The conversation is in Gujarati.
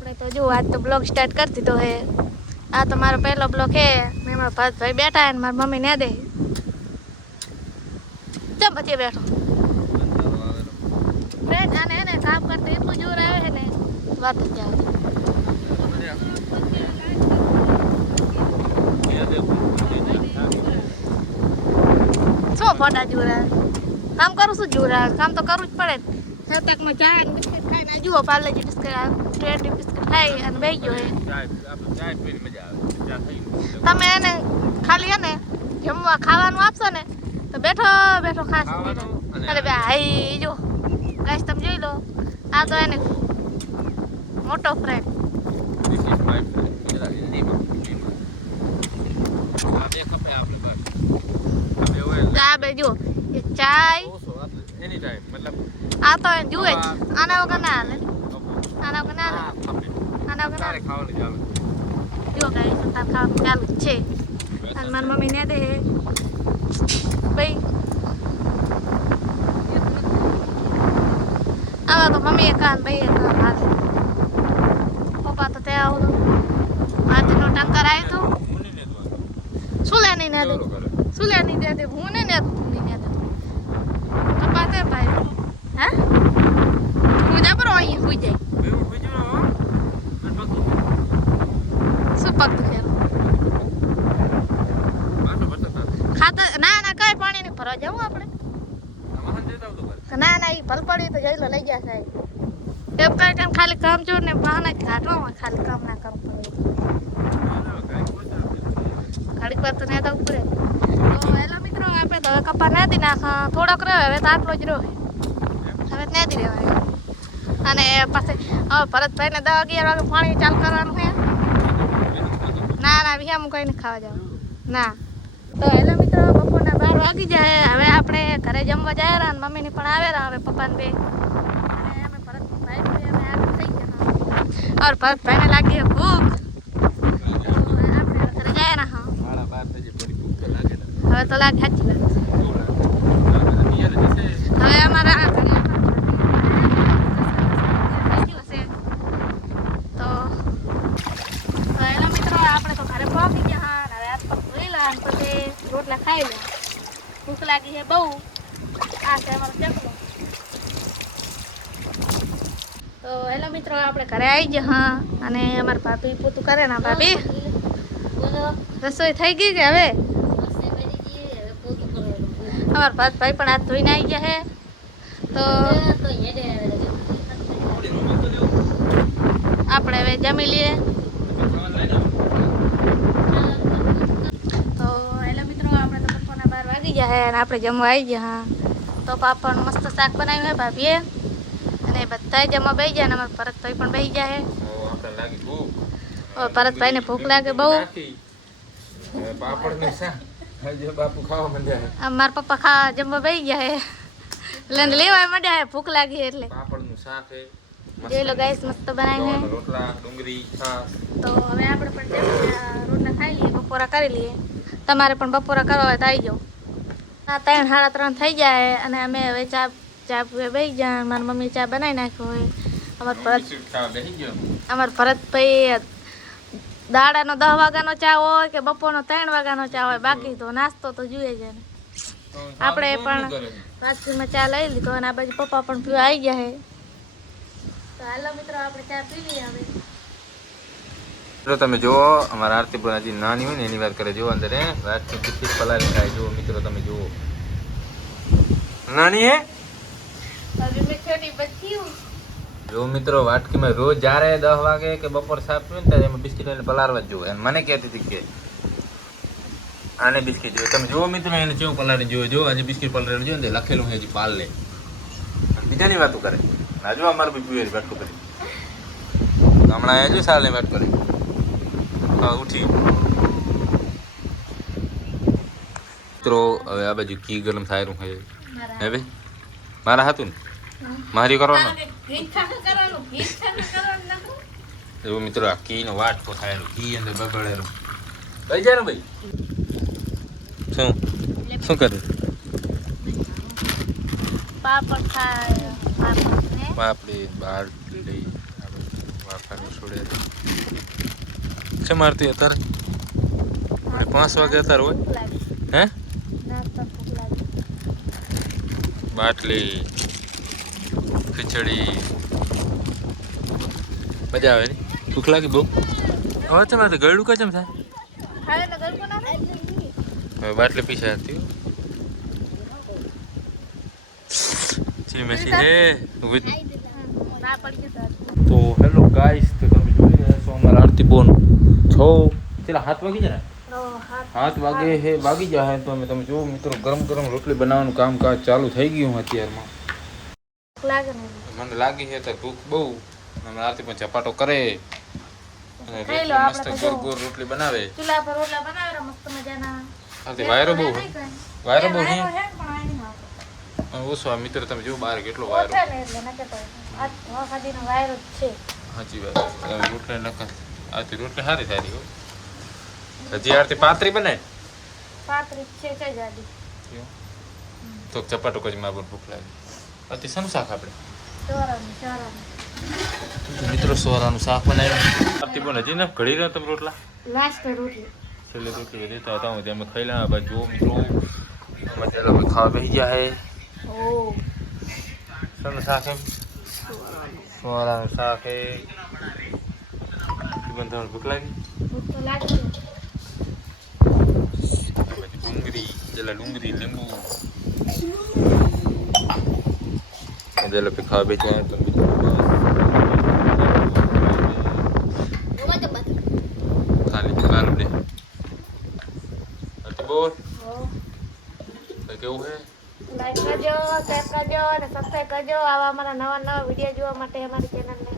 આપણે તો જો આજ તો બ્લોગ સ્ટાર્ટ કરી દીધો હે આ તો મારો પહેલો બ્લોગ હે મેં મારા ભાઈ બેઠા હે મારી મમ્મી ને દે ચમ પછી બેઠો ફ્રેન્ડ આને એને કામ કરતા એટલું જોર આવે છે ને વાત જ જાવ શું ફોટા જોર આવે કામ કરું છું જોર આવે કામ તો કરવું જ પડે તકમાં ચા અને બિસ્કિટ ખાઈને જુઓ પાર્લેજી બિસ્કિટ 20 બિસ્કિટ ખાઈ અને બેસી ગયો તમે એને ખાલી એને જમવા ખાવાનું આપશો ને તો બેઠો બેઠો ખાશો અરે બે હાઈ જો ગાઈસ તમે જોઈ લો આ તો એને મોટો ફ્રેન્ડ ચા બે જો એ ચાય આ તો જુએ જ આના વગર ના હાલે આના વગર ના હાલે આના વગર ના ખાવાનું જો ગાઈસ તાર ખાવાનું ચાલુ જ છે અને મારી મમ્મી ને દે ભાઈ આવા તો મમ્મી કાન ભાઈ હાલે પપ્પા તો ત્યાં આવું માથેનો ટંકર આવ્યો તો શું લે નહીં ને દે શું લે નહીં દે હું ને પપ્પા તે ભાઈ હે હું જા પર અહીં સુઈ જાય શું પગ દુખે ખાતો ના કઈ પાણી ની ભરવા જવું આપણે ના એ ભલ પડી તો જઈ લો લઈ ગયા સાહેબ એમ કઈ ટાઈમ ખાલી કામ જો ને બહાના જ કાઢવા ખાલી કામ ના કરવું ઘડીક વાર તો ને તો ઉપર તો હેલો મિત્રો આપણે તો કપા નાદી નાખા થોડોક રહ્યો હવે તો આટલો જ રહ્યો હવે નાદી રહેવાય અને પછી હવે ભરતભાઈ ને 10-11 વાગે પાણી ચાલુ કરવાનું છે ના વિહામું કઈ નહીં ખાવા જવાનું ના તો હેલો મિત્રો બપોરના 12 વાગી જાય હવે આપણે ઘરે જમવા જાય અને મમ્મીની પણ આવે હવે પપ્પાને બે અને અમે ભરતભાઈ અમે આગળ થઈ ગયા और ભરતભાઈને લાગી ભૂખ આપણે ઘરે જાય ને હા હવે તો લાગે સાચી વાત હવે અમારા તો હેલો મિત્રો આપણે તો ઘરે પહોંચી ગયા હા હવે હાથ પગ ધોઈ લા અને પછી રોટલા ખાઈ લે ભૂખ લાગી છે બહુ આ છે અમારો ચકલો તો હેલો મિત્રો આપણે ઘરે આવી ગયા હા અને અમારા ભાભી પોતું કરે ને ભાભી રસોઈ થઈ ગઈ કે હવે અમારા ભાઈ પણ હાથ ધોઈને આવી ગયા છે તો આપણે હવે જમી લઈએ તો હેલો મિત્રો આપણે તો બપોરના 12 વાગી ગયા છે અને આપણે જમવા આવી ગયા હા તો પાપડનું મસ્ત શાક બનાવ્યું છે ભાભીએ અને બધા જમવા બેસી ગયા અને અમારા ભરતભાઈ પણ બેસી ગયા છે ભરતભાઈને ભૂખ લાગે બહુ મારા પપ્પા ખાવા જમવા બેસી ગયા હે એટલે લેવા માંડ્યા હે ભૂખ લાગી એટલે પાપડનું શાક હે જોઈ લો ગાઈસ મસ્ત બનાવ્યું હે રોટલા ડુંગળી છાસ તો હવે આપણે પણ રોટલા ખાઈ લઈએ બપોરા કરી લઈએ તમારે પણ બપોરા કરવા હોય તો આવી જાઓ આ 3-3:30 થઈ જાય અને અમે હવે ચા પીવા બેસી ગયા મારી મમ્મી ચા બનાવી નાખ્યો હોય અમારા ભરતભાઈ દાડાનો 10 વાગ્યાનો ચા હોય કે બપોરનો 3 વાગ્યાનો ચા હોય બાકી તો નાસ્તો તો જોઈએ છે ને આપણે પણ પાછળમાં ચા લઈ લીધો અને આ બાજુ પપ્પા પણ પીવા આવી ગયા છે તો હાલો મિત્રો આપણે ચા પી લઈએ હવે મિત્રો તમે જુઓ અમારા આરતી પણ હજી નાની હોય ને એની વાત કરે જુઓ અંદર હે વાટકી બિસ્કિટ પલાળી ખાય જુઓ મિત્રો તમે જુઓ નાની હે અભી મેં છોટી બચ્ચી હું જો મિત્રો વાટકીમાં રોજ જ્યારે 10 વાગે કે બપોર સાફ પીવે ને ત્યારે એમાં બિસ્કિટ એને પલાળવા જ જોવે અને મને કહેતી હતી કે આને બિસ્કિટ જોઈએ તમે જુઓ મિત્રો એને કેવું પલાળી જોવે જો હજી બિસ્કિટ પલાળી જોવે ને લખેલું છે હજી પાલ લે બીજાની વાતો કરે ના જો અમારું બી પીવે વાટકો કરી હમણાં એ જો સાલની વાત કરી હા ઉઠી મિત્રો હવે આ બાજુ ઘી ગરમ થાય છે હે ભાઈ મારા હાથું ને મારી કરવાનો એવું મિત્રો આ ઘીનો વાટકો થાય ઘી અંદર બગડેલું લઈ જાય ને ભાઈ શું કર્યું પાપડ ખાય પાપડ ને પાપડી બારડી બાપાનું છોડે છે મારતી અત્યારે 5 વાગે અત્યારે હોય હે બાટલી ખીચડી મજા આવે ને ભૂખ લાગી બહુ હવે છે મારે ગળું કા ચમ થાય હવે બાટલી પીછા હતી જી મેસી હે તો હેલો ગાઈસ તો તમે જોઈ રહ્યા છો અમારા આરતી બોન 7 વાગી જાય ને 7 વાગે હે વાગી જાય તો તમે જુઓ મિત્રો ગરમ ગરમ રોટલી બનાવવાનું કામકાજ ચાલુ થઈ ગયું અત્યારમાં મને લાગી છે તો ભૂખ બહુ અમે આરતી પણ ચપાટો કરે અને રોટલી મસ્ત ગોળ ગોળ રોટલી બનાવે ચૂલા પર રોટલા બનાવે મસ્ત મજાના આરતી વાયરો બહુ હે ઓછો મિત્ર તમે જો બહાર કેટલો વાયરો સાચી વાત રોટલી નખા આરતી રોટલી સારી સારી હો હજી આરતી પાતરી બને તો ચપાટો કરી માર ભૂખ લાગી અતિ શેનું શાક આપણે મિત્રો સોરાનું શાક બનાવ્યું આરતી બોલ હજી ના ઘડી રહ્યા તમે રોટલા છેલ્લે રોટલી દેતા હતા હું અમે ખાઈ લા બાજુ જો મિત્રો અમારે લોકો ખાવા બેસી ગયા હે શેનું શાક એમ સોરાનું શાક હે બંધારણ ભૂખ લાગી ડુંગળી લીંબુ એટલે पे खा बेचो है तुम खाली मालूम नहीं अति बोल तो કેવું હે લાઈક કરજો શેર કરજો અને સબસ્ક્રાઇબ કરજો આવા અમારા નવા વિડીયો જોવા માટે અમારી ચેનલને